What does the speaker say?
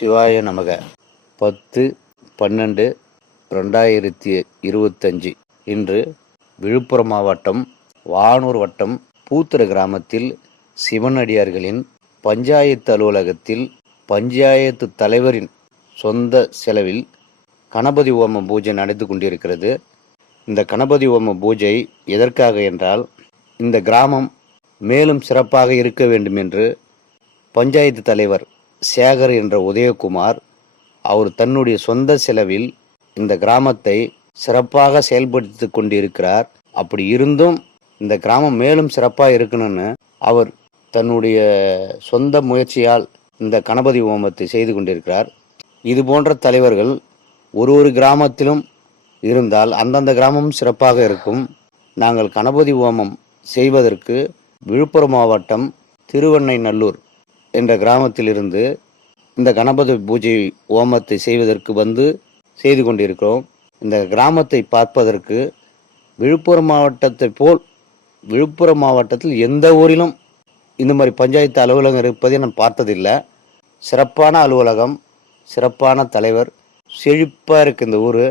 சிவாய நமக. பத்து பன்னெண்டு ரெண்டாயிரத்தி இருபத்தஞ்சி. இன்று விழுப்புரம் மாவட்டம் வானூர் வட்டம் பூத்துற கிராமத்தில் சிவனடியார்களின் பஞ்சாயத்து அலுவலகத்தில் பஞ்சாயத்து தலைவரின் சொந்த செலவில் கணபதி ஓம பூஜை நடந்து கொண்டிருக்கிறது. இந்த கணபதி ஓம பூஜை எதற்காக என்றால் இந்த கிராமம் மேலும் சிறப்பாக இருக்க வேண்டும் என்று பஞ்சாயத்து தலைவர் சேகர் என்ற உதயகுமார் அவர் தன்னுடைய சொந்த செலவில் இந்த கிராமத்தை சிறப்பாக செயல்படுத்தி கொண்டிருக்கிறார். அப்படி இருந்தும் இந்த கிராமம் மேலும் சிறப்பாக இருக்கணும்னு அவர் தன்னுடைய சொந்த முயற்சியால் இந்த கணபதி ஹோமத்தை செய்து கொண்டிருக்கிறார். இது போன்ற தலைவர்கள் ஒரு ஒரு கிராமத்திலும் இருந்தால் அந்தந்த கிராமமும் சிறப்பாக இருக்கும். நாங்கள் கணபதி ஹோமம் செய்வதற்கு விழுப்புரம் மாவட்டம் திருவெண்ணைநல்லூர் என்ற கிராமத்திலிருந்து இந்த கணபதி பூஜை ஹோமத்தை செய்வதற்கு வந்து செய்து கொண்டிருக்கிறோம். இந்த கிராமத்தை பார்ப்பதற்கு விழுப்புரம் மாவட்டத்தை போல் விழுப்புரம் மாவட்டத்தில் எந்த ஊரிலும் இந்த மாதிரி பஞ்சாயத்து அலுவலகம் இருப்பதை நான் பார்த்ததில்லை. சிறப்பான அலுவலகம் சிறப்பான தலைவர் செழிப்பாக இருக்குது இந்த ஊர்.